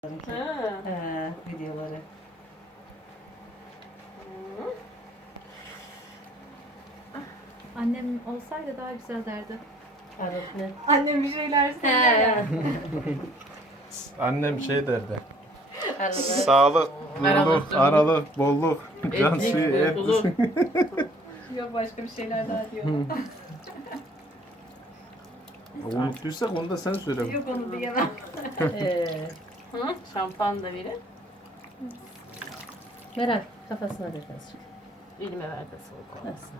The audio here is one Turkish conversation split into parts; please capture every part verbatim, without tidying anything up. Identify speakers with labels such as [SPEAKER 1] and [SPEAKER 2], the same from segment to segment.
[SPEAKER 1] Ha.
[SPEAKER 2] Ee, videoları.
[SPEAKER 3] Annem olsaydı daha güzel derdi.
[SPEAKER 2] Arif ne?
[SPEAKER 3] Annem bir şeyler söyler ya.
[SPEAKER 4] Annem şey derdi.
[SPEAKER 2] Arif.
[SPEAKER 4] Sağlık,
[SPEAKER 1] Aralık,
[SPEAKER 4] mutluluk, aralık, bolluk, can
[SPEAKER 1] Etlik,
[SPEAKER 4] suyu, et.
[SPEAKER 1] mutluluk.
[SPEAKER 3] Yok başka bir şeyler daha diyor.
[SPEAKER 4] Unuttuysak onu da sen söyle.
[SPEAKER 3] Yok onu diyemem.
[SPEAKER 2] Ee,
[SPEAKER 1] Hı? Şampuan da verin.
[SPEAKER 2] Meral kafasına dök azıcık.
[SPEAKER 1] Elime ver de soğuk olmasın.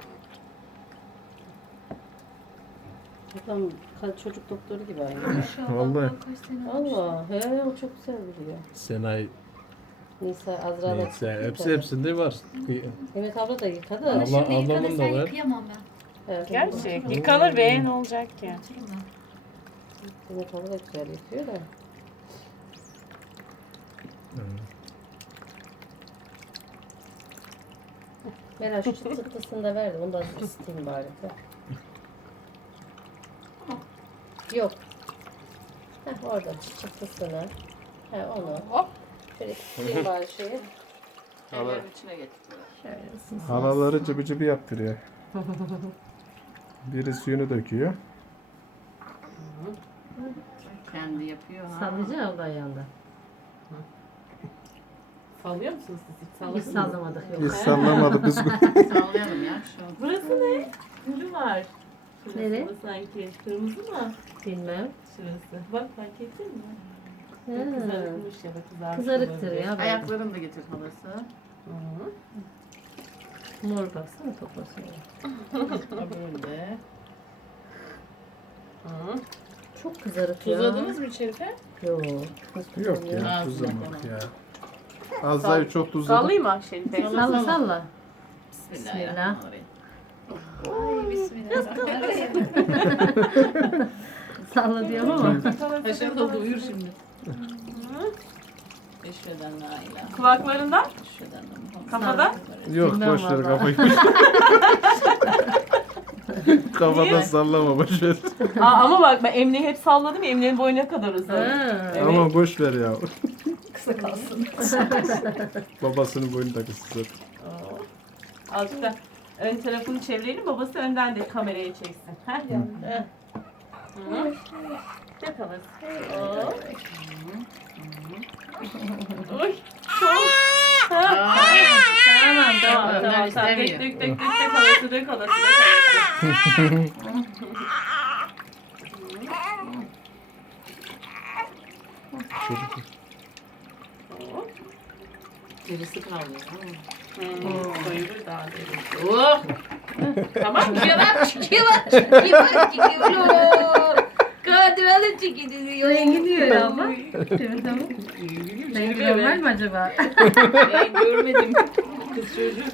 [SPEAKER 2] Tam ka- çocuk doktoru gibi aynı.
[SPEAKER 3] Maşallah.
[SPEAKER 4] Vallahi.
[SPEAKER 3] Kaç sene olmuş.
[SPEAKER 2] Allah, he o çok güzel biliyor.
[SPEAKER 4] Senay,
[SPEAKER 2] Nisa, Azra da
[SPEAKER 4] neyse, hepsi hepsinde var.
[SPEAKER 2] Evet abla da yıkadı.
[SPEAKER 4] Abla-
[SPEAKER 3] Ama şimdi
[SPEAKER 4] ablamın da
[SPEAKER 3] yıkanırsan
[SPEAKER 4] var.
[SPEAKER 3] yıkayamam ben.
[SPEAKER 2] Evet,
[SPEAKER 1] Gerçek. Yıkanır be, ne olacak ki?
[SPEAKER 3] Yatırım ben.
[SPEAKER 2] Evet abla da güzel yıkıyor da. Meral şu çıt çıtısını da verdim. Onu da ısıtayım bari. de. Yok. Heh, orada çıt çıtısını. He onu.
[SPEAKER 1] Hop.
[SPEAKER 2] Şöyle ısıtayım bari şeyi.
[SPEAKER 1] Ellerin içine getir.
[SPEAKER 2] Şöyle ısınsın.
[SPEAKER 4] Halaları cıbı cıbı yaptırıyor. Biri suyunu döküyor.
[SPEAKER 1] Kendi yapıyor ha.
[SPEAKER 2] Sallayacak abla ayağında.
[SPEAKER 1] Sallıyor musunuz siz? Hiç
[SPEAKER 2] Hiç
[SPEAKER 1] salladınız mı?
[SPEAKER 2] sallamadık
[SPEAKER 4] Hiç
[SPEAKER 2] yok.
[SPEAKER 4] sallamadı biz.
[SPEAKER 1] Sallayalım ya. Şu. Burası ne? Gülü var. Şurası
[SPEAKER 2] Nereye?
[SPEAKER 1] da sanki. Kırmızı mı?
[SPEAKER 2] Bilmem.
[SPEAKER 1] Şurası. Bak fark ettin mi?
[SPEAKER 2] Ha.
[SPEAKER 1] Kızarıkmış ya da kızarmış.
[SPEAKER 2] Kızarıktır
[SPEAKER 1] olabilir.
[SPEAKER 2] ya.
[SPEAKER 5] Ayaklarını da getir halası.
[SPEAKER 1] Hı.
[SPEAKER 2] Mor baksana toplasın.
[SPEAKER 1] Böyle. Hı.
[SPEAKER 2] Çok kızarık ya.
[SPEAKER 1] Tuzladınız mı Şerife?
[SPEAKER 2] Yok.
[SPEAKER 4] Yok ya,
[SPEAKER 1] Ha,
[SPEAKER 4] tuzlamak ya. Azayı çok tuzladık.
[SPEAKER 1] Sallayayım mı Şerife?
[SPEAKER 2] Salla salla.
[SPEAKER 5] Bismillahirrahmanirrahim.
[SPEAKER 3] Ay bismillah.
[SPEAKER 2] Salla diyorum ama.
[SPEAKER 5] Haşır da uyur şimdi. Eşveden la ilahe.
[SPEAKER 1] Kulaklarından,
[SPEAKER 5] Eşveden la Muhammed.
[SPEAKER 1] kafadan.
[SPEAKER 4] Yok
[SPEAKER 2] Bilmem
[SPEAKER 4] boş ver
[SPEAKER 2] vallahi.
[SPEAKER 4] kafayı. Kafadan sallama boş ver.
[SPEAKER 1] Aa, ama bak ben Emre'yi hep salladım ya, Emre'nin boyu ne kadar uzun.
[SPEAKER 2] Ha.
[SPEAKER 1] Evet.
[SPEAKER 4] Ama boş ver ya.
[SPEAKER 3] Kısa kalsın.
[SPEAKER 4] Babasının boynu takısı zaten.
[SPEAKER 1] Oo. Azıcık da ön tarafını çevirelim, babası önden de kameraya çeksin. Heh. Heh. Hı. Yaparız. Oo. Oy. Çok. Ha.
[SPEAKER 2] Tamam
[SPEAKER 1] Tamam,
[SPEAKER 2] tamam.
[SPEAKER 5] Önden
[SPEAKER 1] tamam, tamam.
[SPEAKER 5] istemiyor.
[SPEAKER 1] Dök, dök, dök, dök, dök havası, dök havası, dök havası.
[SPEAKER 5] Gerisi kalmıyor.
[SPEAKER 1] Hmm, doyurur daha derin.
[SPEAKER 5] Oh!
[SPEAKER 1] Tamam mı?
[SPEAKER 5] Çıkıyor, çıkıyor, çıkıyor, çıkıyor. Kadir alın çıkıyor.
[SPEAKER 2] Rengi diyor ama. Evet tamam. Rengi normal mi acaba?
[SPEAKER 5] Ben görmedim. Kız çocuk.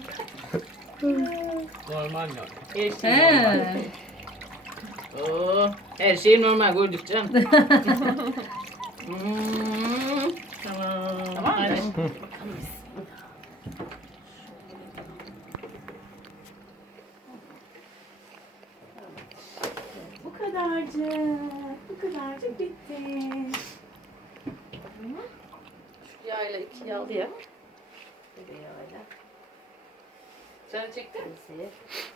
[SPEAKER 5] Normal ya.
[SPEAKER 1] Her şey normal.
[SPEAKER 2] He.
[SPEAKER 5] Oh, her şey normal gördük canım. Hmm, tamam.
[SPEAKER 1] Tamam mı?
[SPEAKER 5] Hadi.
[SPEAKER 1] Bu kadarcık. Bu kadarcık bitti.
[SPEAKER 2] Şu yağıyla iki yağlı ya. Bir de yağıyla.
[SPEAKER 5] Sen çektin mi?
[SPEAKER 2] Neyse.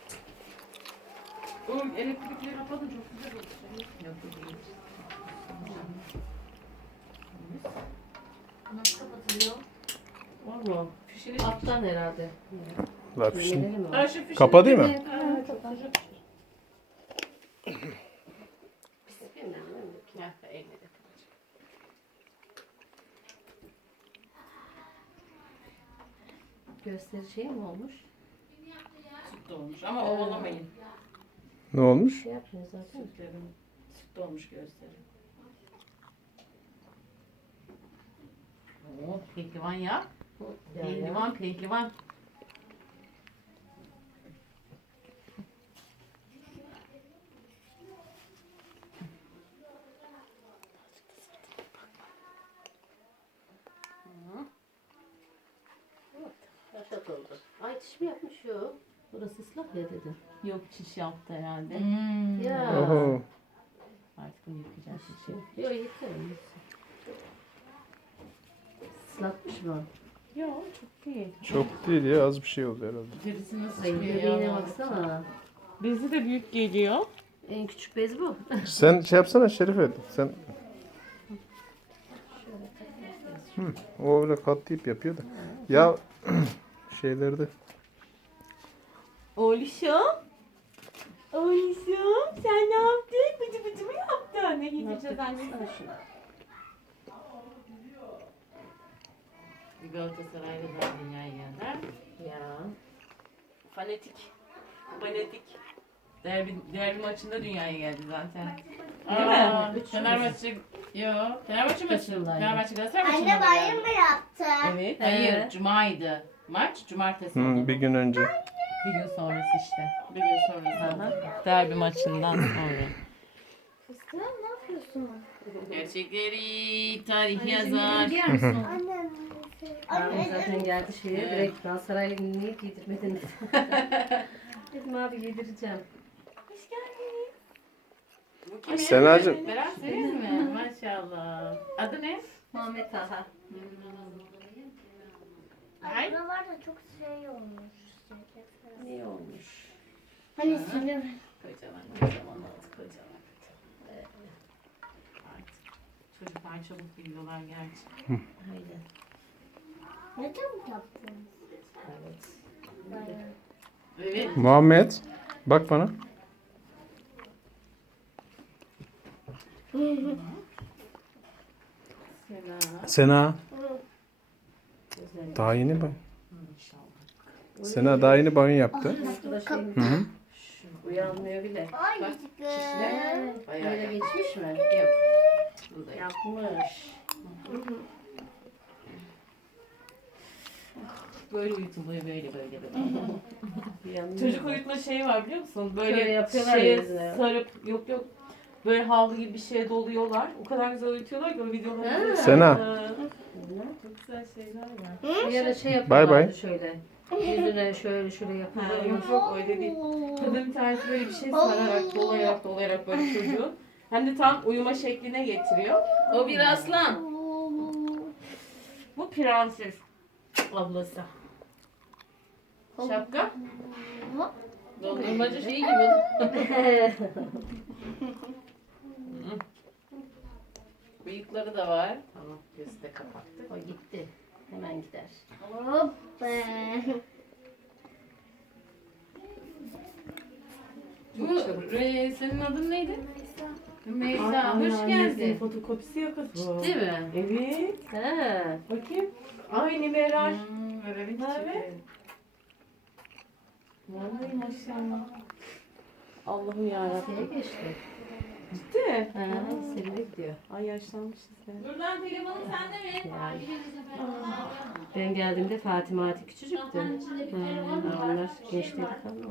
[SPEAKER 5] Oğlum elektrikleri kapatın çok güzel olur. Yok bu değil.
[SPEAKER 2] Nasıl kapatılıyor?
[SPEAKER 5] Var mı? Fişini
[SPEAKER 2] Alttan herhalde.
[SPEAKER 4] La fişini.
[SPEAKER 2] Düğmeleri mi var?
[SPEAKER 5] Aa, şu fişini
[SPEAKER 4] Kapa değil mi?
[SPEAKER 5] Ha, çok güzel.
[SPEAKER 1] Ya, eline de kalacak.
[SPEAKER 2] Gösteri şey mi olmuş?
[SPEAKER 5] Süt olmuş ama ovalamayın.
[SPEAKER 4] Ne olmuş?
[SPEAKER 2] Şey yapıyor zaten.
[SPEAKER 5] Sütlerin süt olmuş gösteri.
[SPEAKER 1] Oo, pehlivan ya.
[SPEAKER 2] Ya, ya.
[SPEAKER 1] Pehlivan, pehlivan.
[SPEAKER 2] Başak oldu. Ay çiş mi yapmış yok? Burası ıslah ya dedim.
[SPEAKER 1] Yok, çiş yaptı herhalde.
[SPEAKER 2] Ya.
[SPEAKER 4] Oho.
[SPEAKER 1] Artık bunu yıkayacağız çişi.
[SPEAKER 2] Yok yıkarım. Islatmış mı?
[SPEAKER 1] Yok çok değil.
[SPEAKER 4] Çok değil ya, az bir şey oldu herhalde.
[SPEAKER 5] Derisi nasıl
[SPEAKER 2] Ay
[SPEAKER 5] çıkıyor
[SPEAKER 2] bebeğine
[SPEAKER 5] ya?
[SPEAKER 2] baksana.
[SPEAKER 1] Bezi de büyük geliyor.
[SPEAKER 2] En küçük bez bu.
[SPEAKER 4] Sen şey yapsana Şerife. Sen Hı, o öyle katlayıp yapıyor da. Ya şeylerde
[SPEAKER 1] Oğluşum. Oğluşum sen ne yaptın? Bıcı bıcı mı yaptın? Ne giydireceğiz annesi?
[SPEAKER 5] Bir Galatasaraylı da dünyaya geldi.
[SPEAKER 2] Ya.
[SPEAKER 1] Fanatik. Fanatik. Derbi, derbi maçında dünyaya geldi zaten.
[SPEAKER 5] Aa,
[SPEAKER 2] Üç
[SPEAKER 5] Fenerbahçe... Yo. Fenerbahçe maçı.
[SPEAKER 2] yıldaydı?
[SPEAKER 5] Fenerbahçe Galatasaray maçı
[SPEAKER 6] Anne
[SPEAKER 5] mı
[SPEAKER 6] bayram
[SPEAKER 5] geldi?
[SPEAKER 6] mı yaptı?
[SPEAKER 1] Evet.
[SPEAKER 5] Hayır,
[SPEAKER 2] Evet.
[SPEAKER 5] Cuma'ydı. Maç Cumartesi
[SPEAKER 4] hı,
[SPEAKER 5] oldu.
[SPEAKER 4] bir gün önce.
[SPEAKER 1] Bir gün sonrası işte.
[SPEAKER 5] Bir gün sonrası.
[SPEAKER 1] Aha. Derbi maçından sonra.
[SPEAKER 6] Fıstığım ne yapıyorsun?
[SPEAKER 5] Gerçekleri tarih
[SPEAKER 3] Anneciğim,
[SPEAKER 5] yazar.
[SPEAKER 3] gider misin?
[SPEAKER 6] Annem.
[SPEAKER 2] Abim
[SPEAKER 6] Anne.
[SPEAKER 2] zaten geldi şeye.
[SPEAKER 5] Evet.
[SPEAKER 2] Direkt Galatasaray'la niye giydirmediniz? Dedim abi giydireceğim.
[SPEAKER 5] Bu kimin?
[SPEAKER 4] Senacığım.
[SPEAKER 5] Berat senin mi? Maşallah. Adı ne?
[SPEAKER 2] Muhammed Taha.
[SPEAKER 5] Ay.
[SPEAKER 6] Buralarda çok şey olmuş.
[SPEAKER 2] Ne olmuş?
[SPEAKER 6] Hani sinir.
[SPEAKER 5] Kocaman, kocaman oldu, kocaman. Artık çocuklar çabuk biliyorlar gerçi.
[SPEAKER 2] Aynen.
[SPEAKER 6] Ne çabuk yaptın?
[SPEAKER 2] Evet.
[SPEAKER 6] Bayağı.
[SPEAKER 5] Evet.
[SPEAKER 4] Muhammed, bak bana.
[SPEAKER 5] Sena.
[SPEAKER 4] Sena.
[SPEAKER 2] Güzel.
[SPEAKER 4] Daha yeni bak.
[SPEAKER 5] İnşallah.
[SPEAKER 4] Sena daha yeni banyo yaptı.
[SPEAKER 2] Arkadaşım
[SPEAKER 4] Hı hı.
[SPEAKER 2] uyanmıyor bile.
[SPEAKER 6] Ay
[SPEAKER 5] Bak,
[SPEAKER 6] gıcıklı.
[SPEAKER 5] Bayağı
[SPEAKER 2] Böyle geçmiş mi?
[SPEAKER 5] Yok. Bu da yok.
[SPEAKER 2] Yapmış.
[SPEAKER 5] Böyle uyutuluyor böyle böyle böyle.
[SPEAKER 2] Uyanmıyor.
[SPEAKER 1] Çocuk uyutma şeyi var biliyor musun? Böyle
[SPEAKER 2] Şöyle yapıyorlar
[SPEAKER 1] şeye
[SPEAKER 2] ya yüzüne.
[SPEAKER 1] sarıp yok yok böyle havlu gibi bir şeye doluyorlar. O kadar güzel uyutuyorlar ki o videoları.
[SPEAKER 2] Ha.
[SPEAKER 4] Sena.
[SPEAKER 1] Çok güzel şeyler var.
[SPEAKER 2] Bir ara şey
[SPEAKER 4] Bay
[SPEAKER 2] yapıyorlardı
[SPEAKER 4] bay.
[SPEAKER 2] şöyle. Yüzüne şöyle şöyle
[SPEAKER 1] Ha,
[SPEAKER 2] yapıyorlar.
[SPEAKER 1] yok yok öyle değil. Kadın bir tanesi böyle bir şey sararak dolayarak dolayarak böyle çocuğu. Hem de tam uyuma şekline getiriyor.
[SPEAKER 5] O bir aslan.
[SPEAKER 1] Bu prenses ablası. Şapka.
[SPEAKER 5] Dondurmacı şeyi gibi. Bıyıkları da var. Tamam, gözü de kapattı.
[SPEAKER 2] O gitti. Hemen gider.
[SPEAKER 6] Hop be.
[SPEAKER 5] Bu e, senin adın neydi? Meysa. Hoş
[SPEAKER 1] Anneannesinin
[SPEAKER 5] geldin.
[SPEAKER 1] Fotokopisi yakası.
[SPEAKER 2] Değil mi?
[SPEAKER 1] Evet.
[SPEAKER 2] Ha.
[SPEAKER 1] Bakayım. Aynı Meral.
[SPEAKER 5] Hmm, böyle bir
[SPEAKER 1] Evet.
[SPEAKER 5] çiçek.
[SPEAKER 1] Vallahi maşallah. Allah'ım yarabbim.
[SPEAKER 2] Şeye geçti.
[SPEAKER 1] Ciddi.
[SPEAKER 2] Ha, Selim'e gidiyor.
[SPEAKER 1] Ay yaşlanmışız ya.
[SPEAKER 5] Buradan telefonun sende mi?
[SPEAKER 2] Yani. Ben geldiğimde Fatih Mati küçücüktü. Ha, onlar gençleri kalmadı.